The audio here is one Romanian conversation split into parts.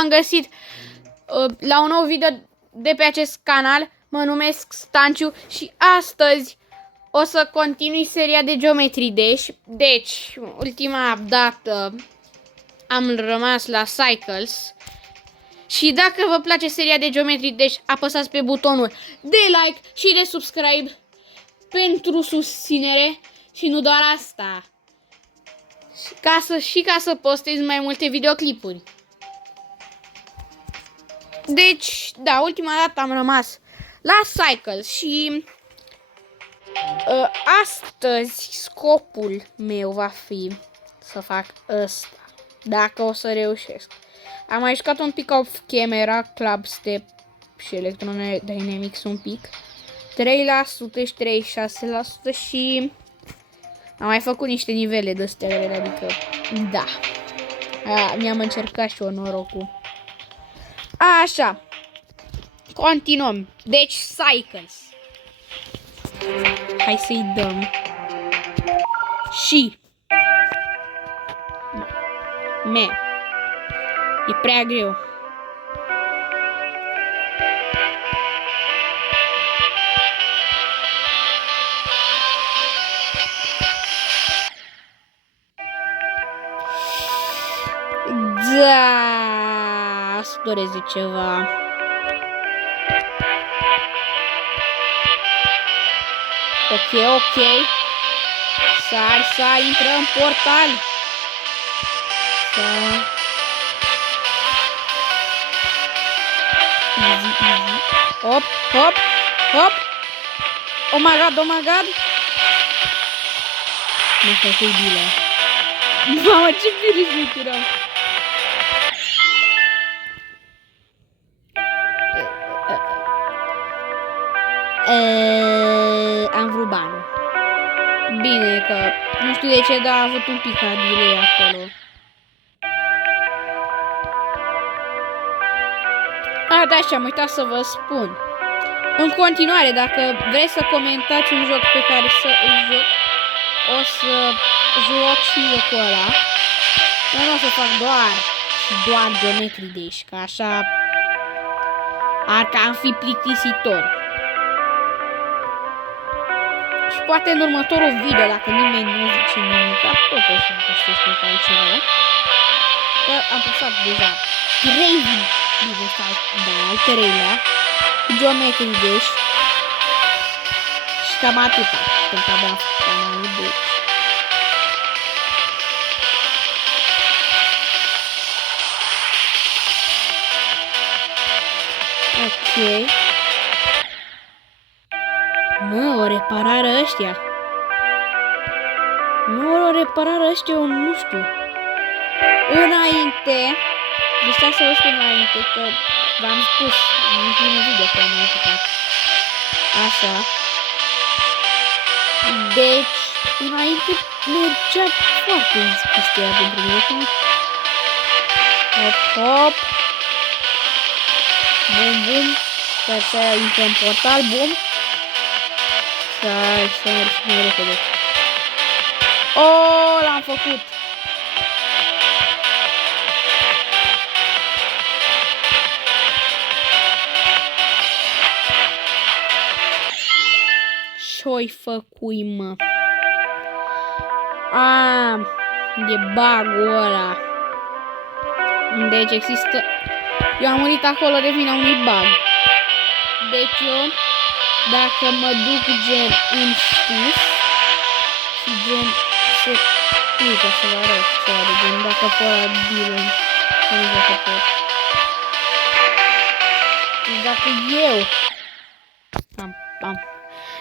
Am găsit la un nou video de pe acest canal. Mă numesc Stanciu și astăzi o să continui seria de Geometry Dash. Deci, ultima dată am rămas la Cycles. Și dacă vă place seria de Geometry Dash, apăsați pe butonul de like și de subscribe pentru susținere. Și nu doar asta, ca să postez mai multe videoclipuri. Deci, da, ultima dată am rămas la Cycles și astăzi scopul meu va fi să fac ăsta, dacă o să reușesc. Am mai jucat un pic off camera, Club Step și Electrodynamics un pic, 3% și 36% și am mai făcut niște nivele de astea grele, adică, da, mi-am încercat și eu norocul. Așa, continuăm. Deci, Cycles. Hai să-i dăm. Și e prea greu. Da, să doresc de ceva. Ok. Sari, intră în portal. Easy. Hop. Oh my god. Mă fac bila. Mamă, ce virus mi eram. Am vrut banul. Bine că nu știu de ce, dar a avut un pic delay acolo. Da, și am uitat să vă spun. În continuare, dacă vreți să comentați un joc pe care să îl joc, o să joc și jocul ăla. Dar nu o să fac doar Geometry Dash, că așa ar cam fi plictisitor. Și poate în următorul video, dacă nimeni nu zice nimic, tot o să postez pe altceva. Că am postat deja 3 video sau al 3-lea cu Geometry Dash. Și cam atâta. Pentru că abia am făcut canalul, deci. Ok. Mă, o reparare ăștia. Eu nu știu. Înainte, deci să vă spun înainte, că v-am spus în primul video că am mai făcut. Așa. Deci, înainte mergea foarte chestia pentru mine. Hop. Bum. Sper să intră în portal, bum. Să merg mai repede. Oh, l-am făcut. Ce-oi făcui, mă? E bug-ul ăla. Deci există... Eu am murit acolo de vina unui bug. Deci eu, dacă mă duc gen în sus și gen se... Uite, să vă arăt ce are, gen dacă pot la bilă, nu dacă pot. Deci dacă eu...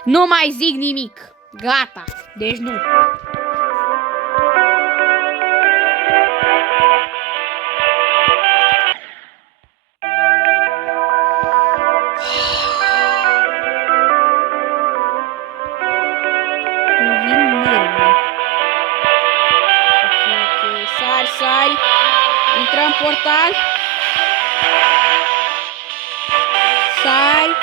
Nu mai zic nimic. Gata. Deci nu. Ok. Sari. Intră în portal. Sari.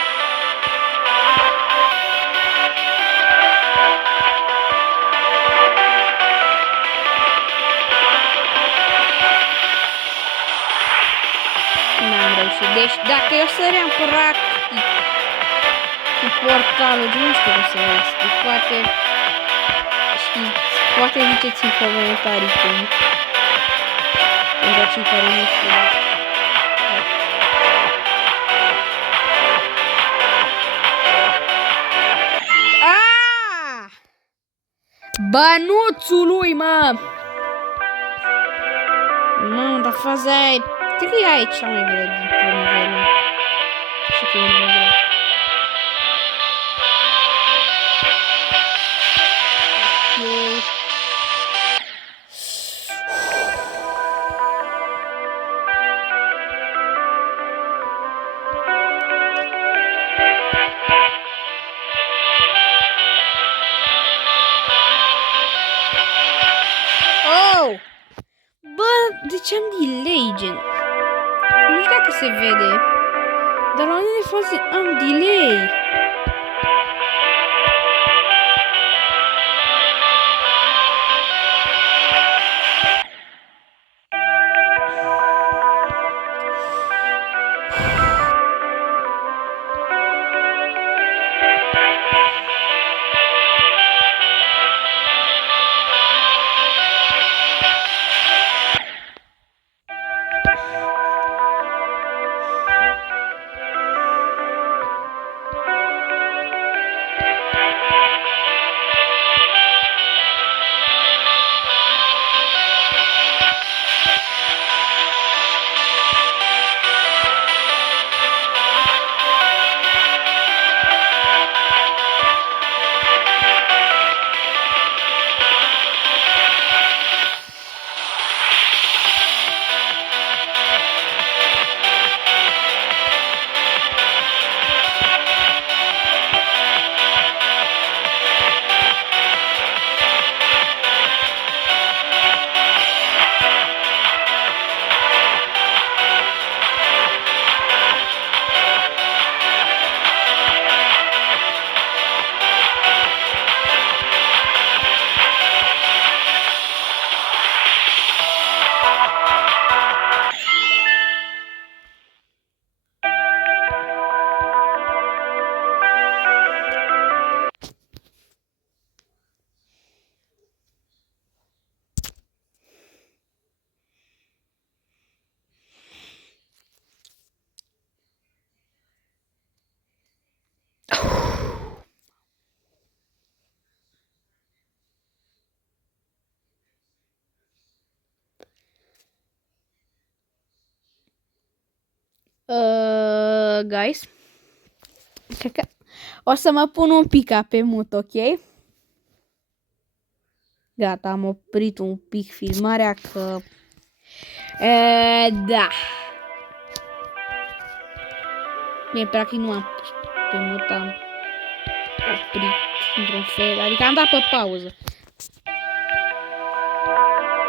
am reușit. Deci dacă eu săream practic cu portalul, nu știu cum să vă explic. Poate știți, poate ziceți în comentarii cum. Pentru cei care nu știu. Bănuțului, mă! Mamă, dar faza aia e... Cred că ea e cea mai grea din tot nivelul. Și că e mai grea. Ok. Oh! Bă, de ce am delay, gen? Nu știu dacă se vede, dar la unele faze am delay. Guys, cred că o să mă pun un pic pe mut, ok? Gata, am oprit un pic filmarea că... da. Bine, practic nu am pus pe mut, am oprit într-un fel, adică am dat pe pauză.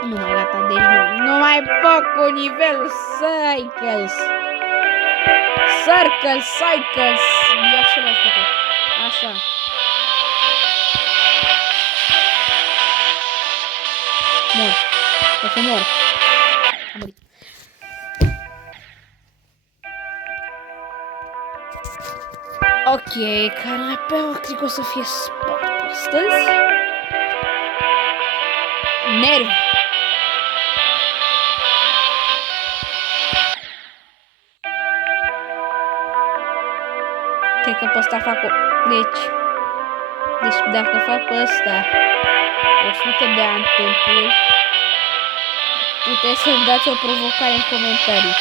Nu mai gata, deci nu mai pot cu nivelul Cycles. Circle, Cycles, e același lucru. Așa. Mor. O să mor. Am murit. Ok, canapeaua cred că o să fie spart astăzi. Nervi. Cred că pe ăsta fac o... Deci dacă fac pe ăsta 100 de ani templuri, puteți să-mi dați o provocare în comentarii.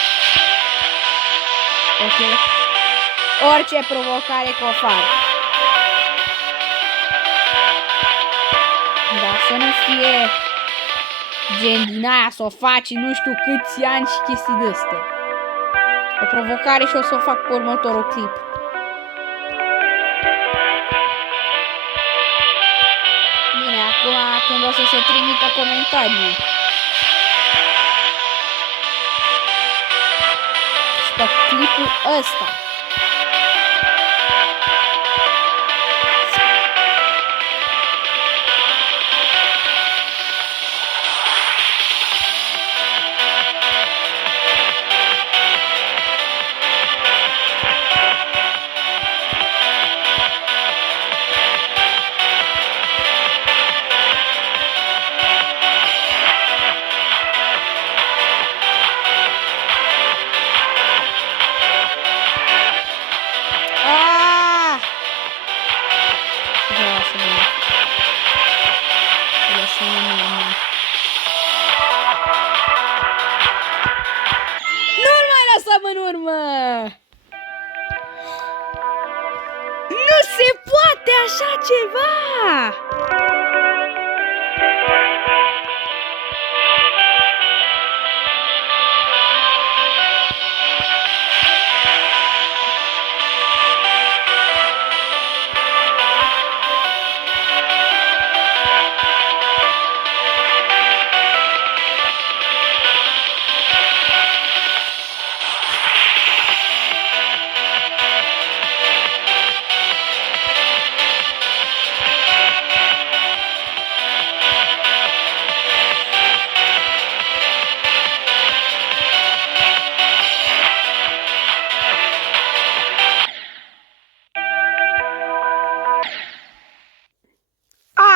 Ok? Orice provocare că o fac. Dar să nu fie gen din aia să o faci nu știu câți ani și chestii de astea. O provocare și o să o fac pe următorul clip. Bine, acum când o să se trimită comentarii. Și pe clipul ăsta. urmă! Nu se poate așa ceva!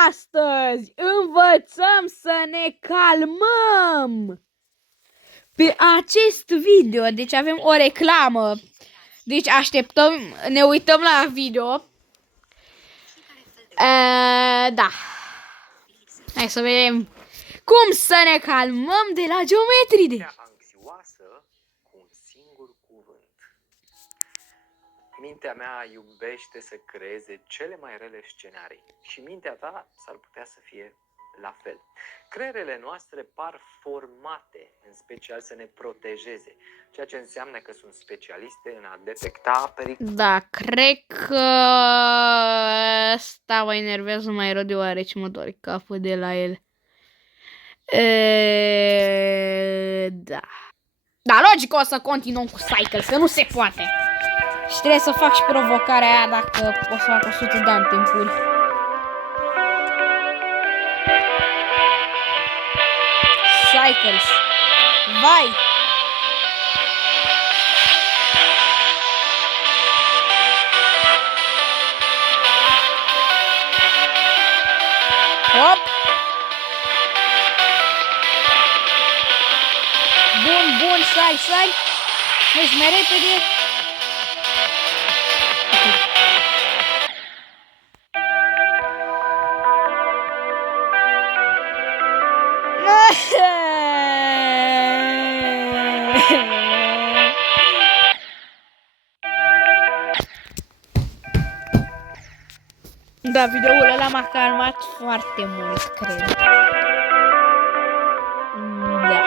Astăzi învățăm să ne calmăm pe acest video. Deci avem o reclamă. Deci așteptăm, ne uităm la video. Da. Hai să vedem cum să ne calmăm de la geometride. Anxioasă cu un singur cuvânt. Mintea mea iubește să creeze cele mai rele scenarii și mintea ta s-ar putea să fie la fel. Creierele noastre par formate, în special să ne protejeze, ceea ce înseamnă că sunt specialiste în a detecta pericole. Da, cred că asta mă enervează mai rău deoarece mă doare capul de la el. Da. Da, logic o să continuăm cu Cycle, să nu se poate. Și trebuie să fac și provocarea aia dacă o să fac 100 de ani timpuri. Cycles. Vai! Hop! Bun, bun, sari, sari! Mergi mai repede! Da, videoul ăla m-a calmat foarte mult, cred. Da.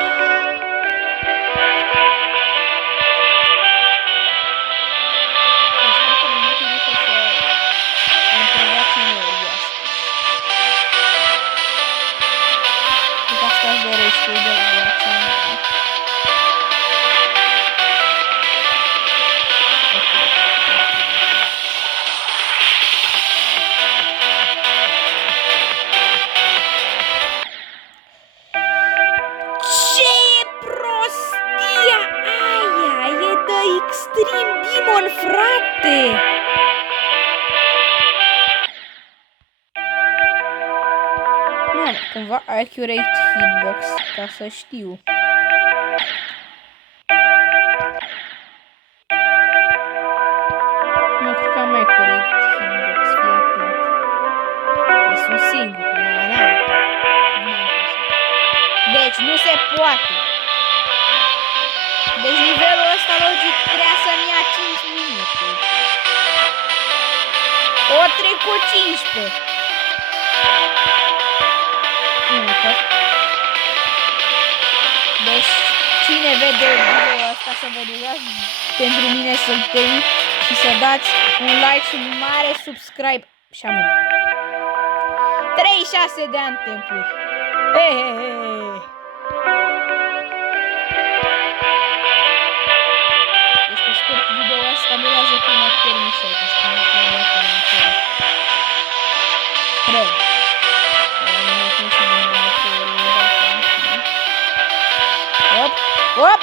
Extreme Demon, frate! Nu, cumva accurate hitbox, ca să știu. Nu cred că am accurate hitbox, fii atent. Deci sunt singur, da. Deci nu se poate. Deci nivelul ăsta logic trebuia să-mi ia 5 minute. O trecut 15. Deci cine vede videoul ăsta să vă rugați pentru mine să-l termin și să dați un like și un mare subscribe. Și am murit. 36 de ani timpuri. Videoul ăsta durează până termin și ca să nu fie mai termin. Cred. Hop, hop!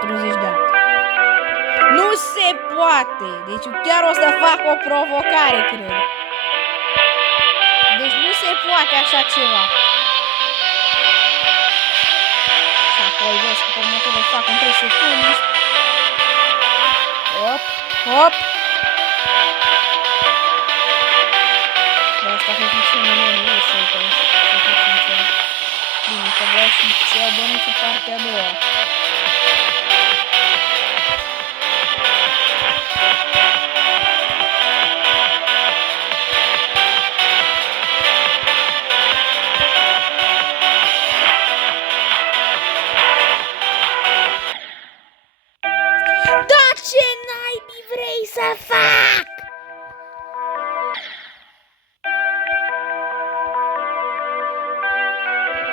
40 de ani. Nu se poate! Deci chiar o să fac o provocare, cred. Deci nu se poate așa ceva. Și apoi vezi că următorul fac în 3 secunde. Hop, hop. Dar asta că funcționează, nu e să-i funcționează. Bine, că vreau să iau bănuțul partea a doua. Da, ce naibii vrei să fac?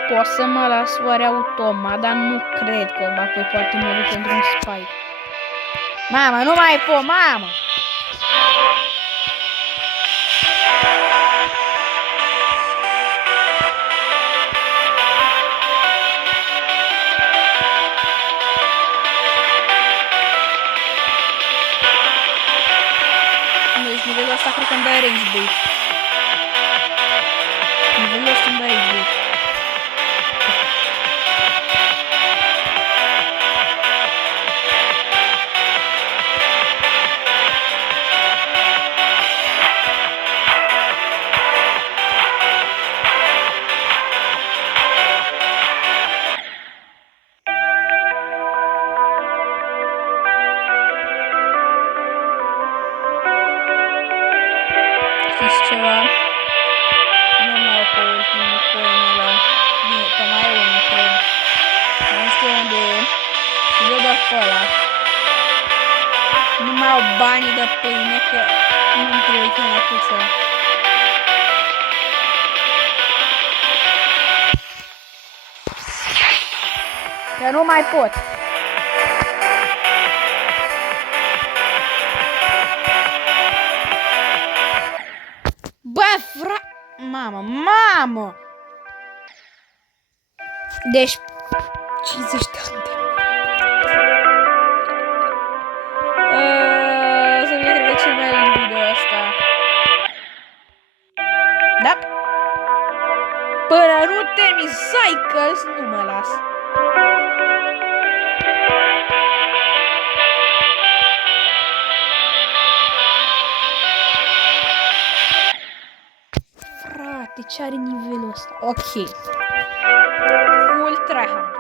Pot să mă las oare automat, dar nu cred că apoi poate mă duc într-un spike. Mamă, nu mai pot, mamă! Deci nivelul ăsta cred că îmi dă rage bait. Nivelul ăsta îmi dă rage bait. Știți ceva? Nu mai au pe ultimul coin ăla. Bine, că mai e unul, cred. Nu știu unde e. Și eu doar pe ăla. Nu mai au banii de pâine, că nu-mi trebuie chiar atâția. Că nu mai pot. Bă, mamă, mamă! Deci, 50 de ani. Să fie, cred că, cel mai lung video ăsta. Da? Până nu termin Cycles, nu mă las. Frate, ce are nivelul ăsta? Ok. Full tryhard.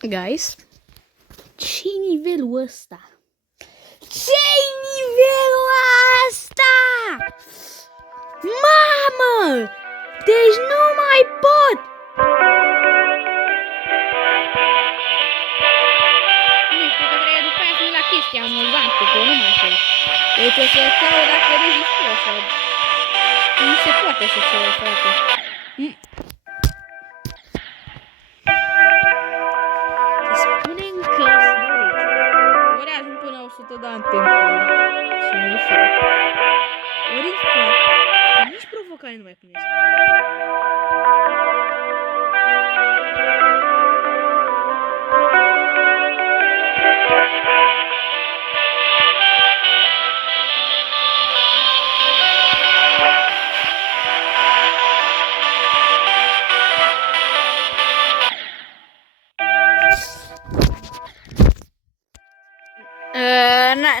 Guys, ce nivelul ăsta? Ce-i nivelul ăsta? Mamă! Deci nu mai pot! Nu știu că trebuie după aia să la chestia amuzantă, că eu nu mai pot. Deci o să caut dacă rezistă sau... Nu se poate să se frate. Se spune încă să doriți. Ori ajung până la 100 de ani temporari și nu fac. Ori fac și nici provocare nu mai primesc.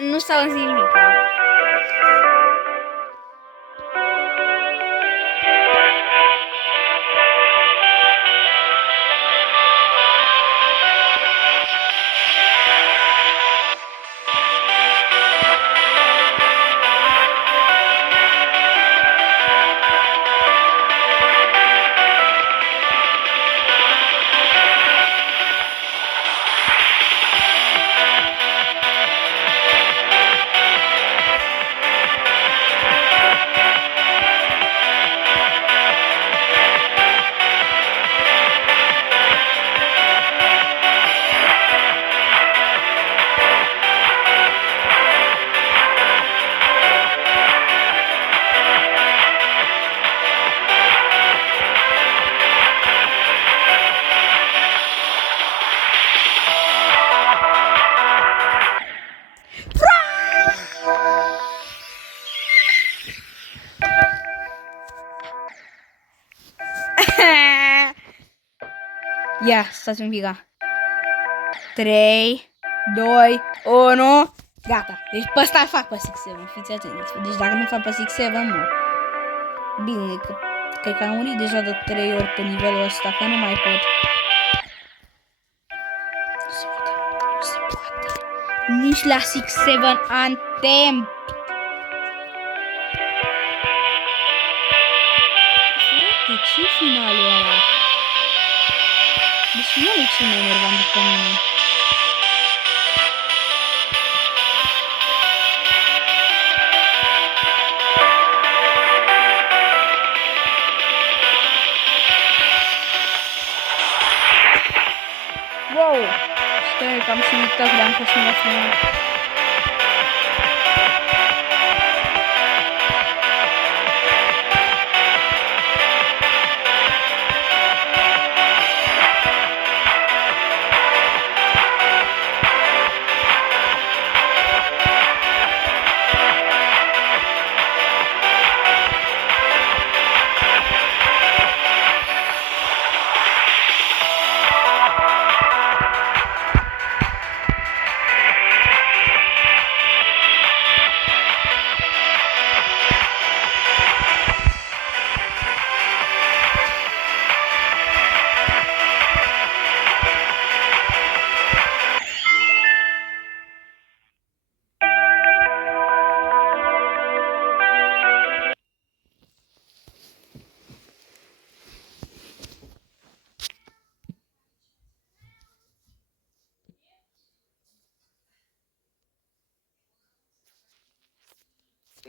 Nu s-a auzit nimic. Ia, stați un pic. 3, 2, 1. Gata. Deci pe ăsta fac pe 6-7. Fiți atenți. Deci dacă nu fac pe 6-7, mor. Bine, că cred că am murit deja de 3 ori pe nivelul ăsta, că nu mai pot. Nu se poate. Nu se poate. Nici la 6-7 am timp. Frate, ce finalul ăla? Deci nu e cel mai nervant după mine. Wow! Stai că am și uitat că am fost la final.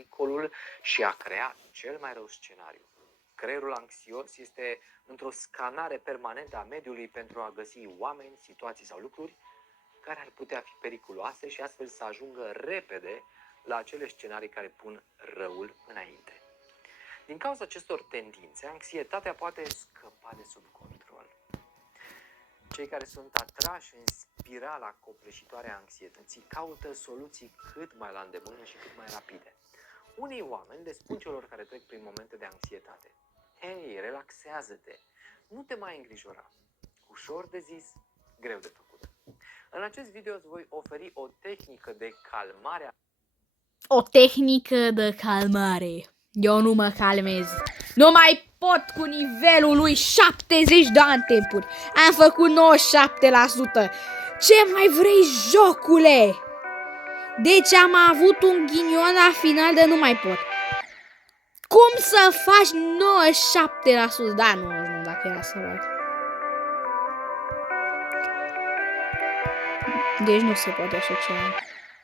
pericolul și a crea cel mai rău scenariu. Creierul anxios este într-o scanare permanentă a mediului pentru a găsi oameni, situații sau lucruri care ar putea fi periculoase și astfel să ajungă repede la acele scenarii care pun răul înainte. Din cauza acestor tendințe, anxietatea poate scăpa de sub control. Cei care sunt atrași în spirala copleșitoare a anxietății caută soluții cât mai la îndemână și cât mai rapide. Unii oameni le spun celor care trec prin momente de anxietate: hei, relaxează-te, nu te mai îngrijora. Ușor de zis, greu de făcut. În acest video îți voi oferi o tehnică de calmare. O tehnică de calmare. Eu nu mă calmez. Nu mai pot cu nivelul lui 70 de antempuri. Am făcut 97%. Ce mai vrei, jocule? Deci am avut un ghinion la final de nu mai pot. Cum să faci 97%? Da, nu, dacă era să fac. Deci nu se poate așa ceva.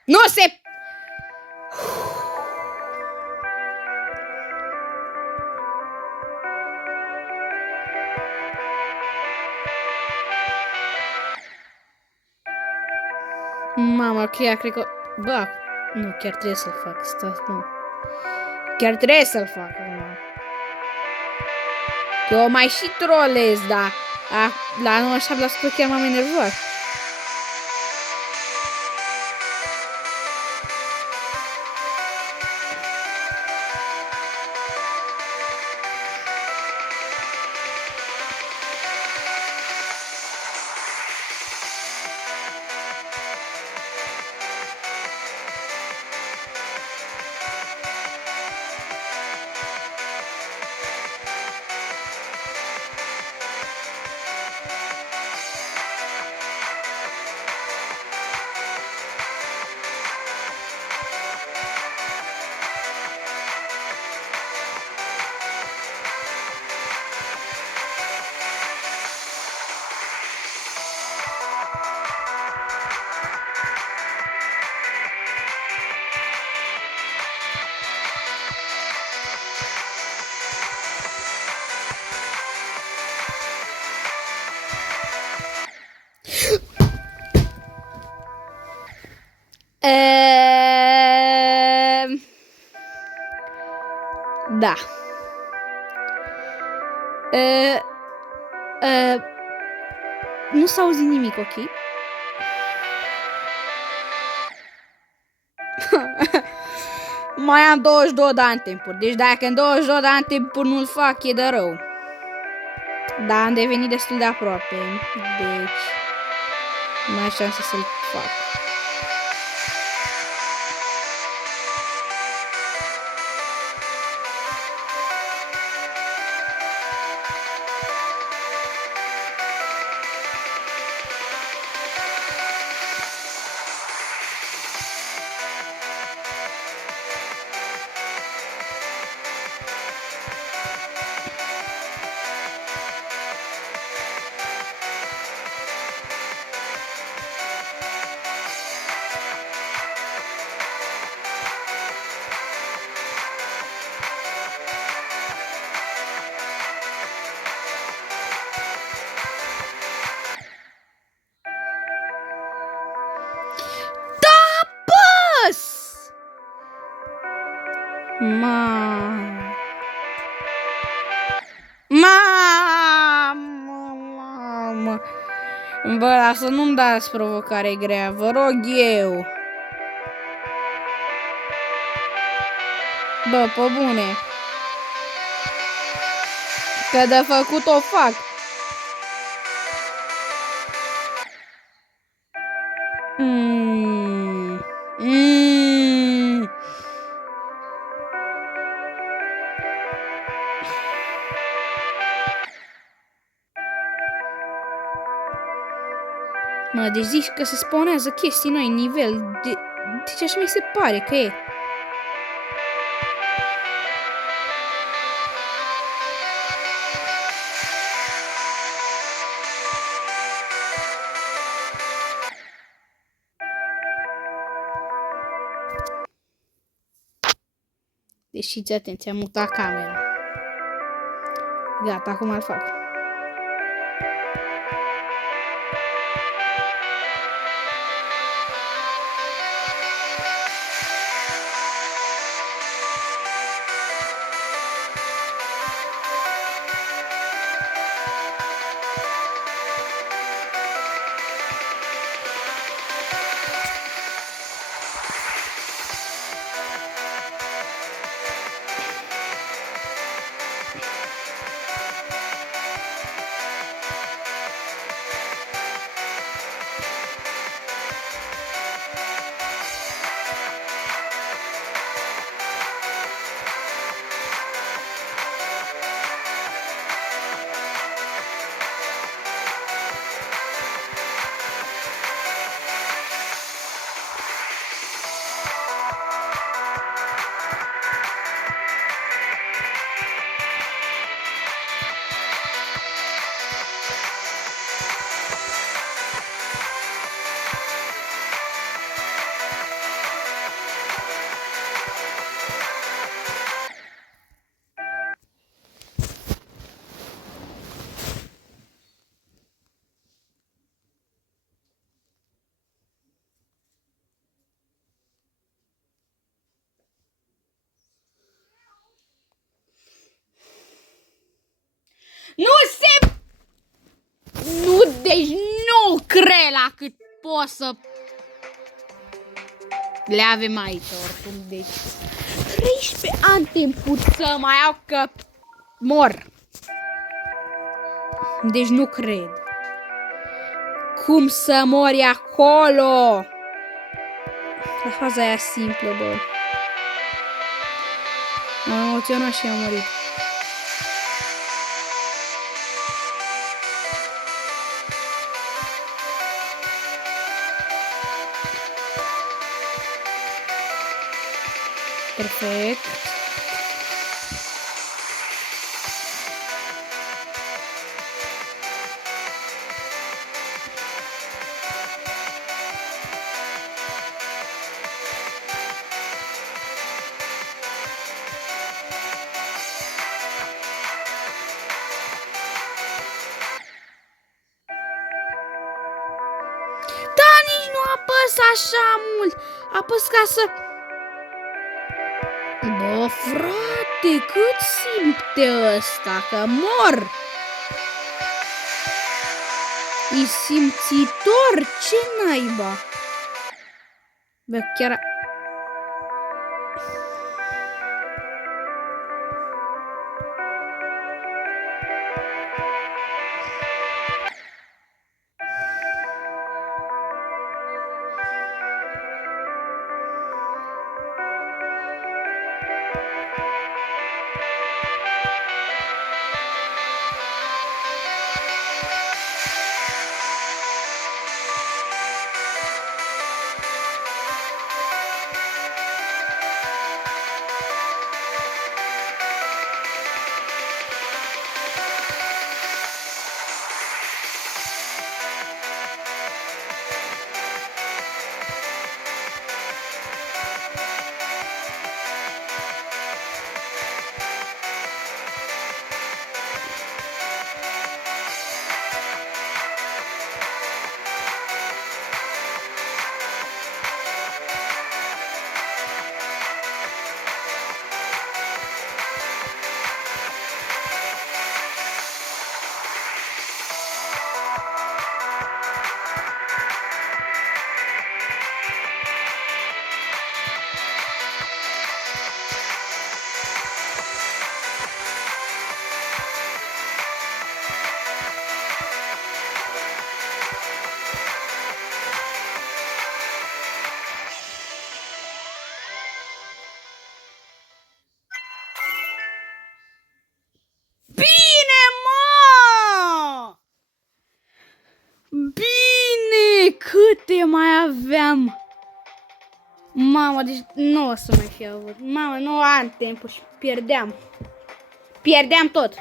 Nu se... Mama, chiar cred că... Bă, nu, chiar trebuie să-l fac. Stați, nu. Chiar trebuie să-l fac acum. Eu mai și trolez, dar la 97% chiar m-am enervat. Da. Nu s-a auzit nimic, ok? Mai am 22 de antempuri. Deci dacă în 22 de antempuri nu-l fac, e de rău. Dar am devenit destul de aproape. Deci mai am șanse să-l fac. Mamă! Bă, lasă, nu-mi dați provocare grea, vă rog eu. Bă, pe bune. Că de făcut o fac. Mă, deci zici că se spawnează chestii noi, nivel. Deci așa mi se pare că e. Deci fiți atenți, am mutat camera. Gata, acum îl fac. Nu se... Nu, deci nu cred la cât pot să... Le avem aici oricum, deci... 13 ani timpul să mai au că... Mor. Deci nu cred. Cum să mori acolo? La faza aia simplă, bă. M-am emoționat și am murit. Perfect. Da, nici nu apăs așa mult. Apăs ca să... Bă, frate, cât simte ăsta, că mor! E simțitor, ce naiba? Bă, chiar... Bine, mă! Bine! Câte mai aveam? Mamă, deci nu o să mai fi avut. Mamă, 9 ani timpul și pierdeam. Pierdeam tot.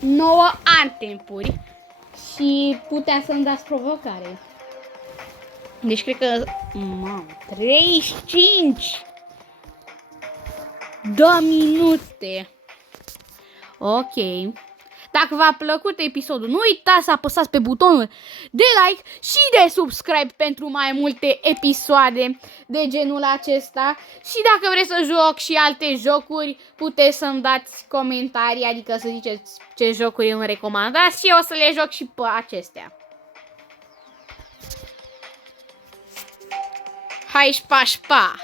9 ani timpuri și puteam să-mi dați provocare. Deci cred că... Mamă, 35! 2 minute. Ok. Dacă v-a plăcut episodul, nu uitați să apăsați pe butonul de like și de subscribe pentru mai multe episoade de genul acesta. Și dacă vreți să joc și alte jocuri, puteți să-mi dați comentarii, adică să ziceți ce jocuri îmi recomandați și eu o să le joc și pe acestea. Hai, șpa, șpa!